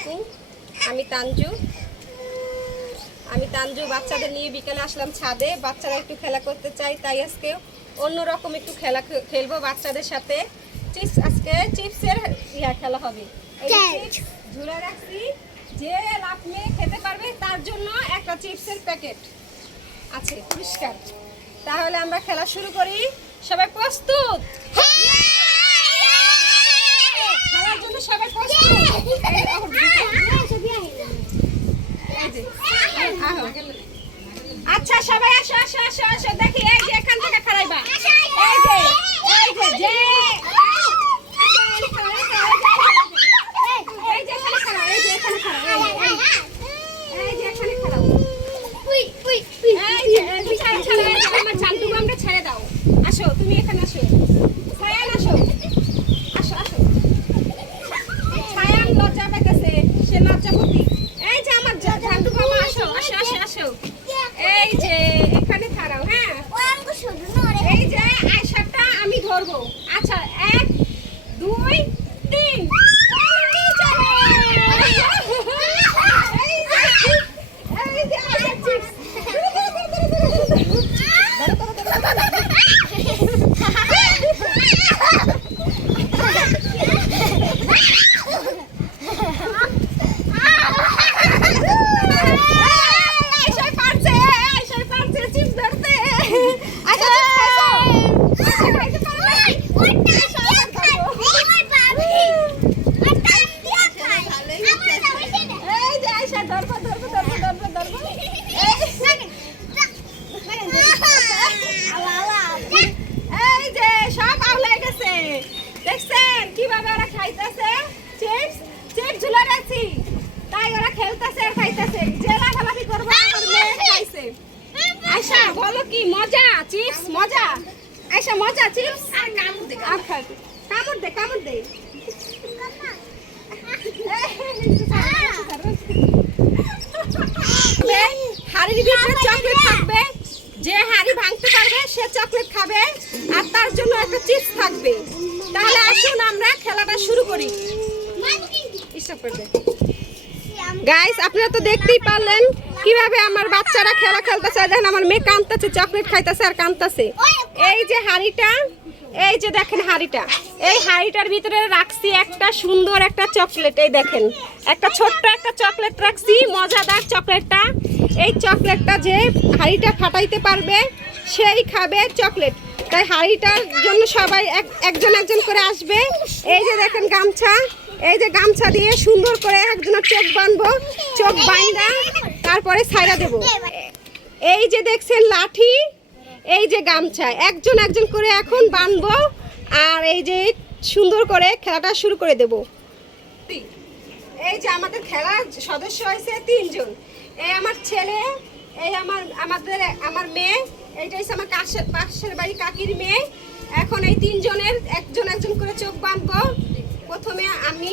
আলাইকুম। আমি তানজু বাচ্চাদের নিয়ে বিকেলে আসলাম ছাদে। বাচ্চারা একটু খেলা করতে চাই, তাই আজকে অন্যরকম একটু খেলবো বাচ্চাদের সাথে। আজকে চিপসের খেলা হবে। ঝুলা রাখছি, যে লাফিয়ে খেতে পারবে তার জন্য একটা চিপসের প্যাকেট আছে পুরস্কার। তাহলে আমরা খেলা শুরু করি। সবাই প্রস্তুত? খেলার জন্য সবাই প্রস্তুত? আচ্ছা সবাই আসো আসো আসো আসো, দেখি এই যে এখান থেকে খেলাইবা। ছেড়ে দাও, আসো তুমি এখানে আসো। সায়ান আসো আসো আসো। সায়ান লজ্জা পাইতেছে, সে লজ্জাপতি। এই যে আমার ঝান্টু বাবা, আসো আসো আসো আসো। এই যে এখানে খাড়াও। হ্যাঁ, এই যে আয়সাটা আমি ধরবো। আচ্ছা 1 2 3। দেখছেন কিভাবে ওরা খাইতেছে? চিপস চিপস ঝুলা রাখছি, তাই ওরা খেলতেছে আর খাইতেছে। যে লাফালাফি করবে খাইছে। আয়শা বলো কি মজা? চিপস মজা? আয়শা মজা চিপস? আর কামড় দে, কামড় দে, কামড় দে। হাড়ির ভিতরে চকলেট থাকবে, যে হাড়ি ভাঙতে পারবে সে চকলেট খাবে, আর তার জন্য একটা চিপস থাকবে। তাহলে আসুন আমরা খেলাটা শুরু করি। গাইস, আপনারা তো দেখতেই পারলেন কিভাবে আমার বাচ্চারা খেলা খেলতেছে। দেখেন আমার মেয়ে কাঁদতেছে, চকলেট খাইতেছে আর কাঁদতেছে। এই যে হাড়িটা, এই যে দেখেন হাড়িটা, এই হাড়িটার ভিতরে রাখছি একটা সুন্দর একটা চকলেট। এই দেখেন একটা ছোট্ট একটা চকলেট রাখছি, মজাদার চকলেটটা। এই চকলেটটা যে হাড়িটা ফাটাইতে পারবে সেই খাবে চকলেট। তাই হাড়িটার জন্য সবাই একজন একজন করে আসবে। এই যে দেখেন গামছা, এই যে গামছা দিয়ে সুন্দর করে একজনের চোখ বাঁধবো, চোখ বাইন্দা তারপরে ছাইড়া দেব। এই যে দেখছেন লাঠি, এই যে গামছা, একজন একজন করে এখন বাঁধবো, আর এই যে সুন্দর করে খেলাটা শুরু করে দেব। এই যে আমাদের খেলার সদস্য হয়েছে 3 জন। এই আমার ছেলে, এই আমার মেয়ে, এইটা হচ্ছে আমার পাশের বাড়ি কাকির মেয়ে। এখন এই 3 জনের একজন একজন করে চোখ বাঁধবো। প্রথমে আমি,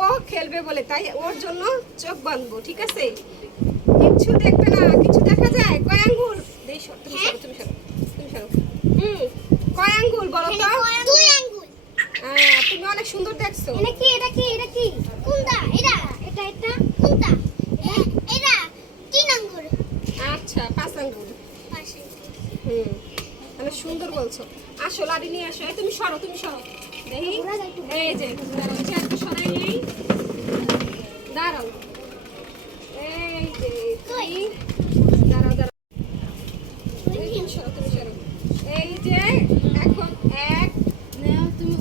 ও খেলবে বলে তাই ওর জন্য চোখ বাঁধবো, ঠিক আছে? কিছু দেখবে না, কিছু দেখা যায়? কয় আঙ্গুল? তুমি সরো, তুমি সরো, তুমি সরো। কয় আঙ্গুল বলো তো? 2 আঙ্গুল। তুমি অনেক সুন্দর দেখছো। এটা কি এটা কি এটা কি? কোনটা? এটা এটা এটা কোনটা? এটা 3 আঙ্গুল। আচ্ছা 5 আঙ্গুল। মানে সুন্দর বলছো। আসো লাড়ি নিয়ে আসো। এই তুমি সরো, তুমি সরো। দেখি এই যে একটু সরাই নেই, দাঁড়াও। এই যে দাঁড়াও দাঁড়াও, তুমি সরো, তুমি সরো। এই যে এখন 1 তুমি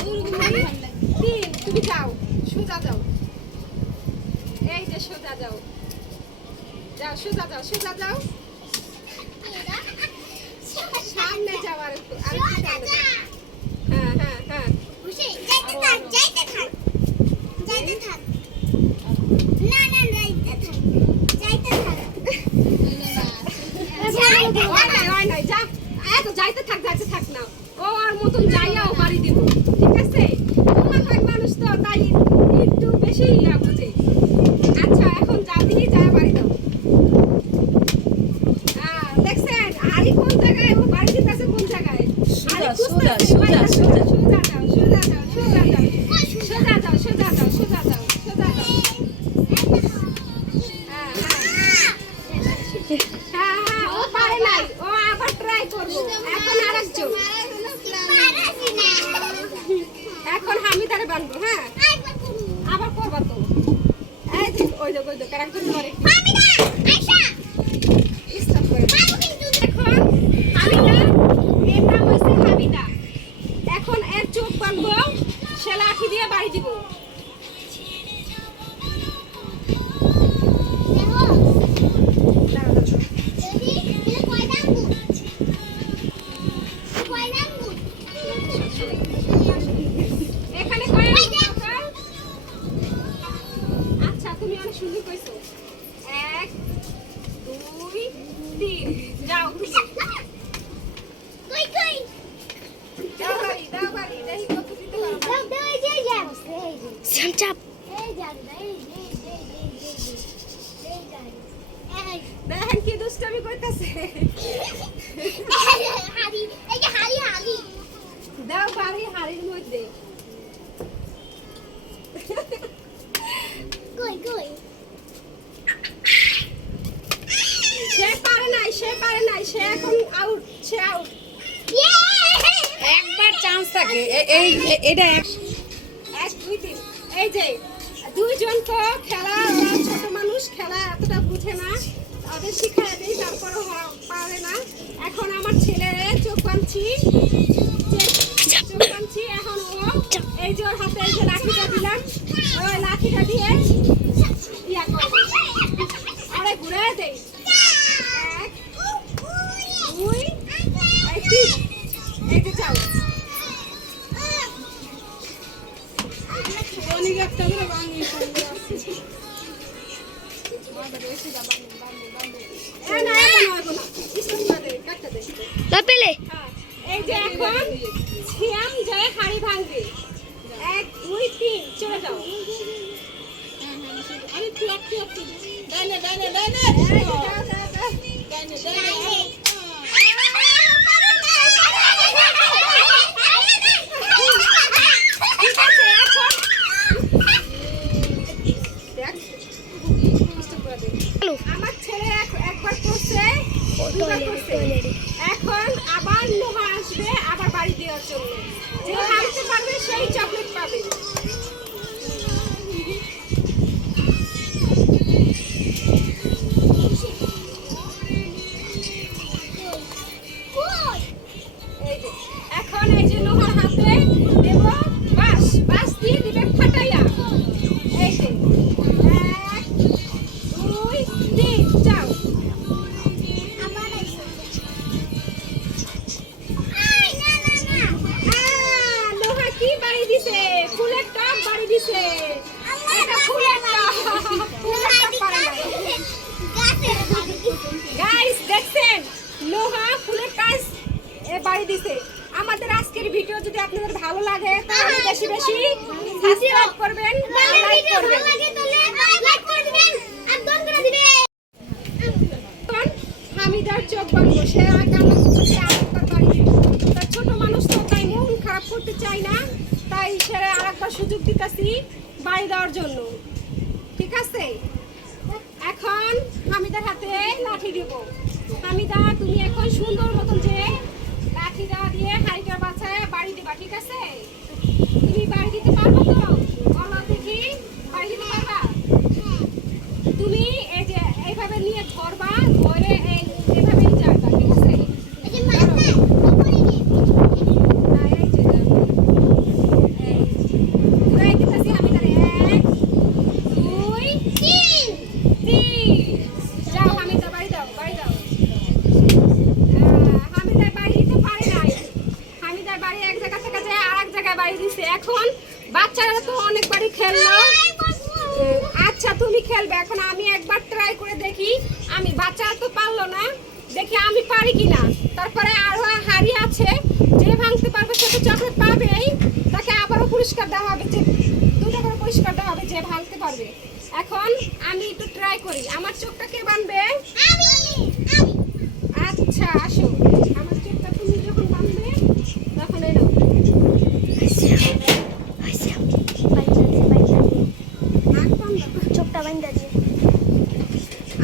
3, তুমি যাও, সোজা যাও। এই যে সোজা যাও, যাও সোজা যাও, সোজা যাও, সামনে যাও। আর একটু হ্যাঁ হ্যাঁ হ্যাঁ, যাইতে থাক, যাইতে থাক, যাইতে থাক। না না যাইতে থাক, যাইতে থাক। নাই যা, এত যাইতে থাক, যাইতে থাক না। ও আর মতন যাইয়াও বাড়ি দিব, ঠিক আছে? তোমার ভাই মানুষ তো, তাই একটু বেশি বুঝে। আচ্ছা এখন যাও, দিদি যা বাড়ি দাও। দেখছেন আরি কোন জায়গায়, ও বাড়ি দিতেছে কোন জায়গায়? সোজা সোজা সোজা সোজা সোজা যাও, সোজা যাও, সোজা যাও, সোজা যাও, সোজা যাও, সোজা যাও, সোজা যাও। ওই যে কারেকজন করে হামিদা আয়শা স্টপ করে মারো কিন্তু এখন হামিদা এর নাম হইছে হামিদা এখন এর চোখ বাঁধবো সে লাঠি দিয়ে বাড়ি দিব দেখো দাঁড়াও, দাঁড়াও। যদি এটা কয়টা আঙ্গুল কয়টা আঙ্গুল এখানে কয় আঙ্গুল আছে? আচ্ছা তুমি অনেক সুন্দর কইছো 1 2 3 যাও কই কই দাও বাড়ি দেখি কত দিতে পারো দাও দাও এই যে চাপ এই যে এই দেখেন কি দুষ্টামি করতেছে হাড়ি এই যে হাড়ি দাও বাড়ি হাড়ির মধ্যে কই কই সে পারে নাই সে এখন আউট সে আউট ইয়ে একবার চান্স থাকে এই এটা 1 2 3 এই যে দুইজন তো খেলা ওরা ছোট মানুষ খেলা এতটা বুঝে না ওদের শিখায় দেই তারপরও পারে না এখন আমার ছেলের চোখ বাঁধছি এখন ও এই যে ওর হাতে এই যে লাঠিটা দিলাম ওই লাঠিটা দিয়ে ইয়া করবে আরে ঘুরে দেই 1 2 এই 3 এই যে যাও অনেক একটা করে বাঙি করবে পেলে এই যে এখন সিয়াম যায় হাড়ি ভাঙবে 1 2 3 চলে যাও আমি ক্লক ডাইনে ঠিক আছে এখন দেখ স্টপ করে দে আমার ছেলে একবার করছে দুবার করছে এখন আবার লোহা আসবে আবার বাড়ি দেওয়ার জন্য যে হারতে পারবে সেই চকলেট পাবে এই যে এখন এই যে লোহার হাতে দেব বাঁশ দিয়ে দিবে ফাটাইয়া এই যে 1 2 3 যাও লোহা কি বাড়ি দিছে ফুলের টব বাড়ি দিছে এটা ফুলের টব পারে নাই গাইস দেখছেন লোহা ফুলের কাজ এ বাড়ি দিছে আমাদের আজকের ভিডিও যদি আপনাদের ভালো লাগে তাহলে বেশি বেশি সাবস্ক্রাইব করবেন লাইক করবেন হামিদার চোখ বাঁধবো সে কান্না করতেছে আরেকবার বাড়ি দিব তার ছোট মানুষ তো তাই মন খারাপ করতে চাই না তাই সে আরেকবার সুযোগ দিতেছি বাড়ি দেওয়ার জন্য ঠিক আছে এখন হামিদার হাতে লাঠি দিব হামিদা তুমি এখন সুন্দর মতন যে লাঠিটা দিয়ে হাড়িটা বাঁচায় বাড়ি দিবা ঠিক আছে তুমি বাড়ি দিতে পারবো তো বলো দেখি বাড়ি দিতে পারবা তুমি এই যে এইভাবে নিয়ে ধরবা ধরে এইভাবে যাবা ঠিক আছে না, এই যে দাও। এই ঘুরাই দিতেছি হামিদারে 1 2 3 যাও হামিদা বাড়ি দাও হামিদার বাড়ি দিতে পারে নাই হামিদার বাড়ি এক জায়গা থেকে যায় আর এক জায়গায় বাড়ি দিছে এখন বাচ্চারা তো অনেক বাড়ি খেললো আচ্ছা তুমি খেলবে এখন আমি একবার ট্রাই করে দেখি আমি বাচ্চারা তো পারলো না দেখি আমি পারি কিনা তারপরে আরো হাড়ি আছে যে ভাঙতে পারবে সে তো চকলেট পাবেই তাকে আবারও পুরস্কার দেওয়া হবে যে 2টা করে পুরস্কার দেওয়া হবে যে ভাঙতে পারবে এখন আমি একটু ট্রাই করি আমার চোখটা কে বাঁধবে আচ্ছা আসো আমার চোখটা তুমি যখন বাঁধবে তখন এই নাও নাক বাঁধবা চোখটা বান্ধা দিয়ে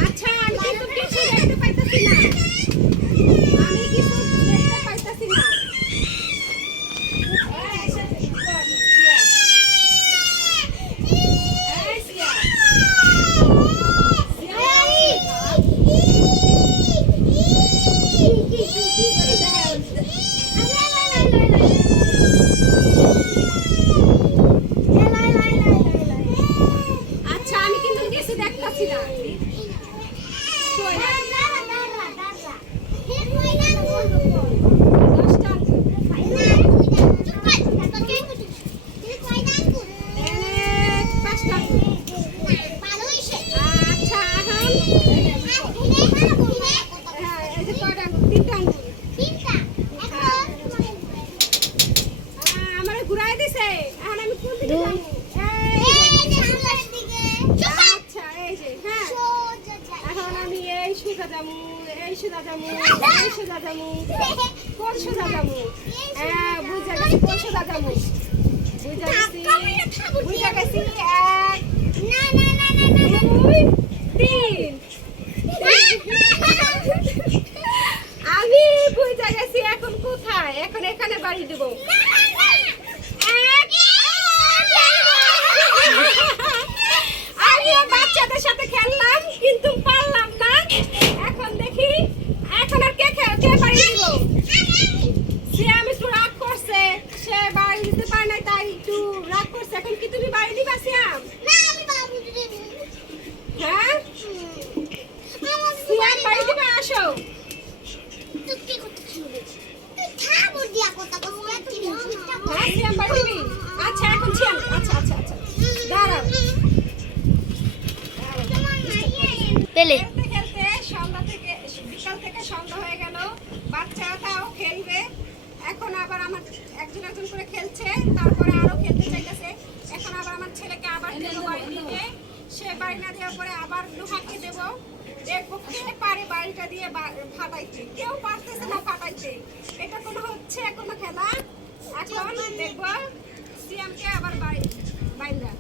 আচ্ছা আমি কিন্তু কিছু দেখতে পাইতাছি না আমি কিছু দেখতে পাইতাছি না এই সিয়া পারতাছি না কই না দাঁড়া দাঁড়া দাঁড়া হে কই না বলবো 10টা আঙ্গুর এনে 5টা আঙ্গুর আচ্ছা এখন হ্যাঁ এই যে কয়টা আঙ্গুর 3টা আঙ্গুর আমার ঘুরাই দিছে এখন আমি কোন দিকে যাবো আচ্ছা এই যে হ্যাঁ এখন আমি এই সোজা যাবো এই সোজা যাবো এই সোজা যাবো কোন সোজা যাবো হ্যাঁ বুঝা গেছি কোন সোজা যাবো বুঝা গেছি 1 2 3 আমি বুঝা গেছি এখন কোথায় এখন এখানে বাড়ি দেব আমি বাচ্চাদের সাথে খেললাম কিন্তু পারলাম না এখন দেখি এখন আর কে বাড়ি দিব সে আমি একটু রাগ করছে সে বাড়ি দিতে পারে নাই তাই একটু রাগ করছে এখন কি তুমি বাড়ি দিবা সিয়াম হ্যাঁ সিয়াম বাড়ি দিবা আসো হ্যাঁ সিয়াম বাড়ি দিবি আচ্ছা এখন সিয়াম আচ্ছা আচ্ছা আচ্ছা দাঁড়াও পেলে খেলতে খেলতে সন্ধ্যা থেকে বিকাল থেকে সন্ধ্যা হয়ে গেল বাচ্চাটাও খেলবে এখন আবার আমার একজন একজন করে খেলছে তারপরে আরো খেলতে চাইতেছে এখন আবার আমার ছেলেকে আবার দেবো বাড়ি দিতে সে বাড়ি না দেওয়ার পরে আবার নুহাকে দেবো দেখবো কে পারে বাড়িটা দিয়ে ফাটাইতে কেউ পারতেছে না ফাটাইতে এটা কোনো হচ্ছে কোনো খেলা এখন দেখবো সিয়ামকে আবার বাড়ি বাইন্দা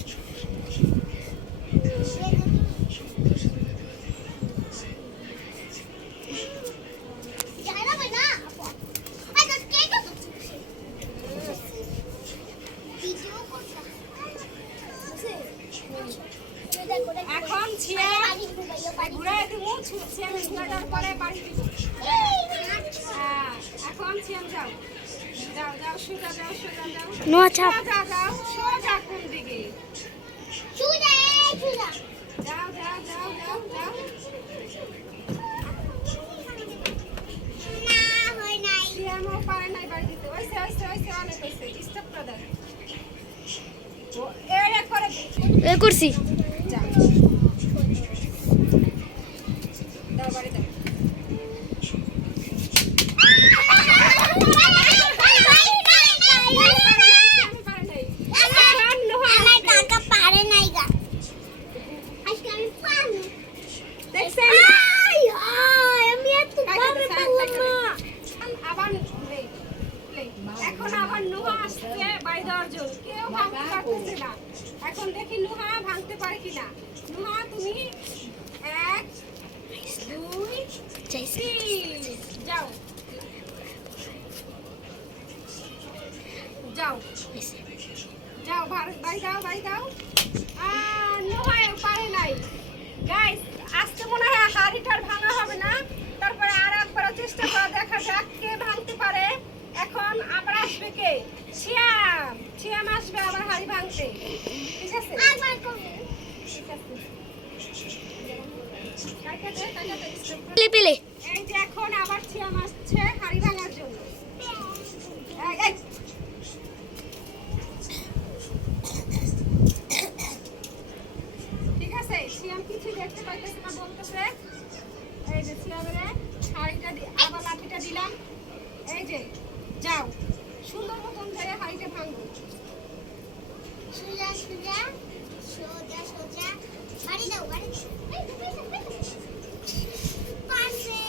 এখন সিয়াম ঘুরাই দিব সিয়াম ঘুরানোর পরে বাড়ি দিব হ্যাঁ এখন সিয়াম যাও যাও যাও সোজা যাও সোজা যাও নোয়াছা সোজা যাও সোজা কোন দিকে যাও যাও যাও যাও যাও সিয়ামও পারে নাই বাড়ি দিতে ওইসে অনেক হয়েছে স্টপ করে দেয় এর করে করছি যাও দাও বাড়ি দাও এখন আবার নুহা আসছে বাড়ি দেওয়ার জন্য কেউ ভাঙতে পারতেছে না এখন দেখি নুহা ভাঙতে পারে কিনা নুহা তুমি 1 2 3 যাও যাও যাও বাড়ি দাও নুহা পারে নাই গাইস আজকে মনে হয় হাড়িটার ভাঙা হবে না তারপরে আর একবার চেষ্টা করে দেখা যাক কে ভাঙতে পারে এখন আবার আসবে কে সিয়াম আসবে আবার হাড়ি ভাঙতে ঠিক আছে পেলে এই যে এখন আবার সিয়াম আসছে হাড়ি ভাঙার জন্য এই ঠিক আছে সিয়াম কিছু দেখতে পাইতেছে না বলতেছে এই যে সিয়ামের হাড়িটা আবার লাঠিটা দিলাম এই যে যাও সুন্দর মতন ধরে হাড়িটা ভাঙবো সোজা সোজা সোজা সোজা বাড়ি দাও পাশে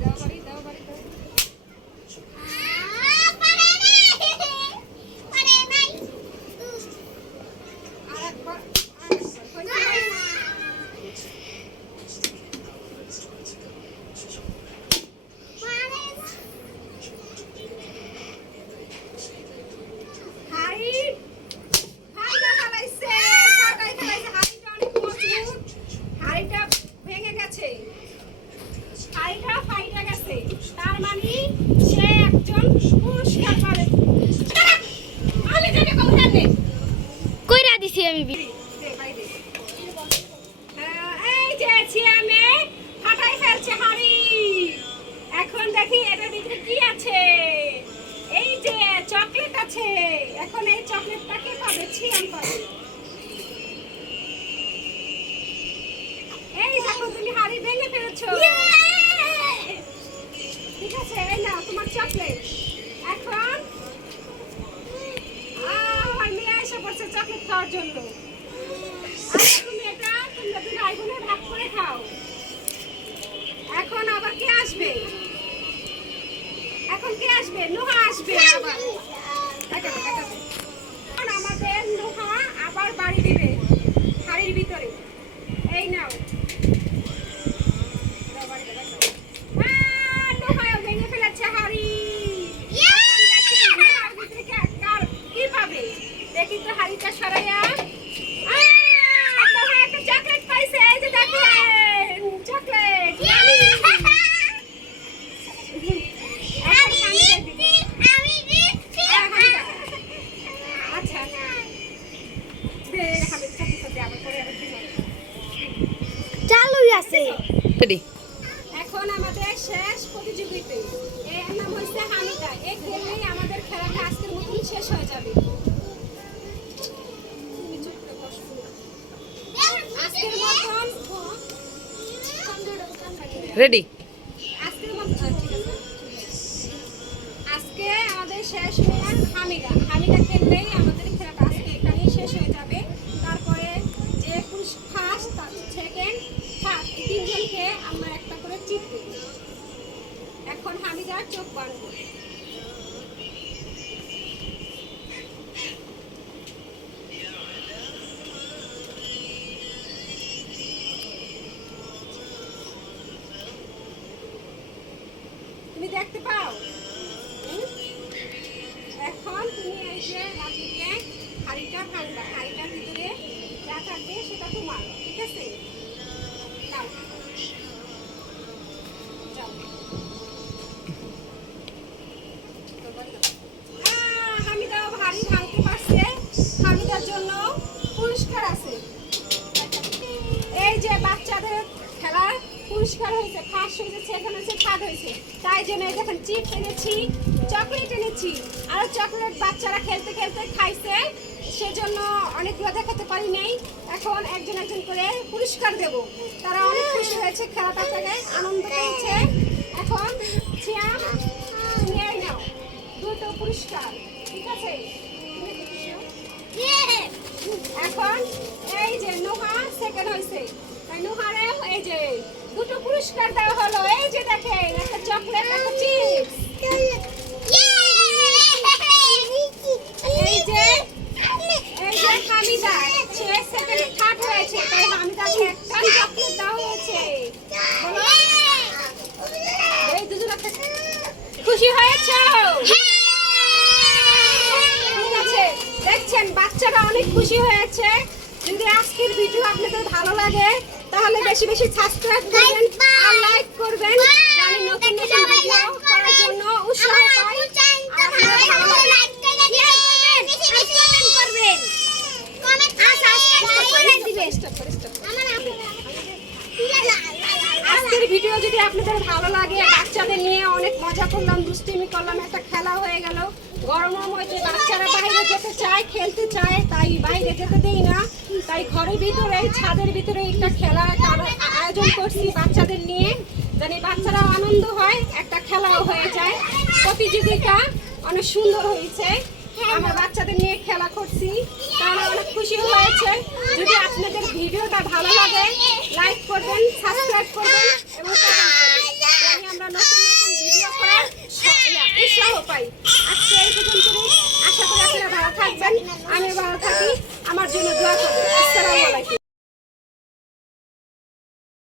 দাও বাড়ি দাও পারে নাই আর একবার হাড়ি ভাঙা ফেলাইছে ফাটাই ফেলাইছে হাড়িটা অনেক মজবুত হাড়িটা ভেঙে গেছে হাড়িটা ফাইটা গেছে তার মানে সে একজন পুরস্কার পাবে আমি জানি কোথায় কইরা দিছি আমি দে ভাই দে এই যে ছিয়ামে ফাটাই ফেলছে হাড়ি। এখন দেখি এটার ভিতরে কি আছে। এই যে চকলেট আছে। এখন এই চকলেটটা কে পাবে? ছিয়াম পাবে। এই দেখো তুমি হাড়ি ভেঙে ফেলেছো। ঠিক আছে, এই নাও তোমার চকলেট। এখন আমার মেয়ে এসে পড়ছে চকলেট খাওয়ার জন্য। আচ্ছা, তুমি এটা তোমরা দুই ভাই বোনে ভাগ করে খাও। এখন আবার কে আসবে? এখন কে আসবে? নুহা আসবে আবার। দেখাবে, দেখাবে। এখন আমাদের নুহা আবার বাড়ি দিবে হাড়ির ভিতরে। এই নাও। দাও বাড়িতে, দেখাও। নুহা ভেঙে ফেলেছে হাড়ি। এখন দেখি নুহার ভিতরে কি পাবে। দেখি তো হাড়িটা সরাইয়া। নুহা একটা চকলেট পাইছে। এই যে দেখেন চকলেট। আচ্ছা, দে হাবিব সাথে সাথে আবার পরে আবার দিলাম। চালুই আছে। রেডি এখন আমাদের শেষ প্রতিযোগিতা। এর নাম হচ্ছে হামিদা। এই খেললেই আমাদের খেলাটা আজকের মতন শেষ হয়ে যাবে। আজকের মতন রেডি আজকের মতন ঠিক আছে। আজকে আমাদের শেষ হয়ে হামিদা। হামিদা খেললেই আমাদের খেলাটা আজকে এখানেই শেষ হয়ে যাবে। তারপরে যে ফার্স্ট, সেকেন্ড, থার্ড এই তিনজনকে আমরা একটা করে চিপ দেব। এখন হামিদার চোখ বন্ধ। তুমি দেখতে পাও? এখন তুমি এই যে লাঠি দিয়ে হাড়িটা ভাঙবা। হাড়িটার ভিতরে যা থাকবে সেটা তোমার, ঠিক আছে? নাও, যাও। হামিদা হাড়ি ভাঙতে পারছে। হামিদার জন্য পুরস্কার আছে। এই যে বাচ্চাদের খেলার পুরস্কার হয়েছে, ফার্স্ট হয়েছে, সেকেন্ড হয়েছে, থার্ড হয়েছে। তাই জন্য এই দেখেন চিপস এনেছি, চকলেট এনেছি। আর চকলেট বাচ্চারা খেলতে খেলতে খাইছে, সেজন্য অনেকগুলো দেখাতে পারি নাই। এখন একজন একজন করে পুরস্কার দেব। তারা অনেক খুশি হয়েছে, খেলাটা থেকে আনন্দ পেয়েছে। এখন সিয়াম তুমি এই নাও দুটো পুরস্কার, ঠিক আছে? তুমি খুশি হও? এখন এই যে নুহা সেকেন্ড হয়েছে, তাই নুহারেও এই যে দুটো পুরস্কার দেওয়া হলো। এই যে দেখেন একটা চকলেট, একটা চিপস। এই যে হামিদা সে সেকেন্ড থার্ড হয়েছে, তাই হামিদাকে একটা চকলেট দেওয়া হয়েছে। বলো, এই দুজন একটা খুশি হয়েছে? ঠিক আছে, দেখছেন বাচ্চারা অনেক খুশি হয়েছে। যদি আজকের ভিডিও আপনাদের ভালো লাগে তাহলে বেশি বেশি সাবস্ক্রাইব করবেন আর লাইক করবেন, জানি নতুন নতুন ভিডিও করার জন্য উৎসাহ পাই। আর আপনাদের ভালো লাগে আজকের ভিডিও যদি আপনাদের ভালো লাগে, বাচ্চাদের নিয়ে অনেক মজা করলাম, দুষ্টিমি করলাম, একটা খেলা হয়ে গেল। গরমের মধ্যে বাচ্চারা বাইরে যেতে চায়, খেলতে চায়, তাই বাইরে যেতে দেই না। তাই ঘরের ভিতরে ছাদের ভিতরে একটা খেলার আয়োজন করছি বাচ্চাদের নিয়ে, যেন বাচ্চারাও আনন্দ হয়, একটা খেলাও হয়ে যায়। প্রতিযোগিতা অনেক সুন্দর হয়েছে। আমরা বাচ্চাদের নিয়ে খেলা করছি, তারা অনেক খুশি হয়েছে। যদি আপনাদের ভিডিওটা ভালো লাগে লাইক করবেন, সাবস্ক্রাইব করবেন এবং জানি আমরা নতুন নতুন ভিডিও করার উৎসাহ পাই। আজকে এই পর্যন্ত, আশা করি আপনারা ভালো থাকবেন, আমি ভালো থাকি, আমার জন্য দোয়া করবেন। আসসালামু আলাইকুম।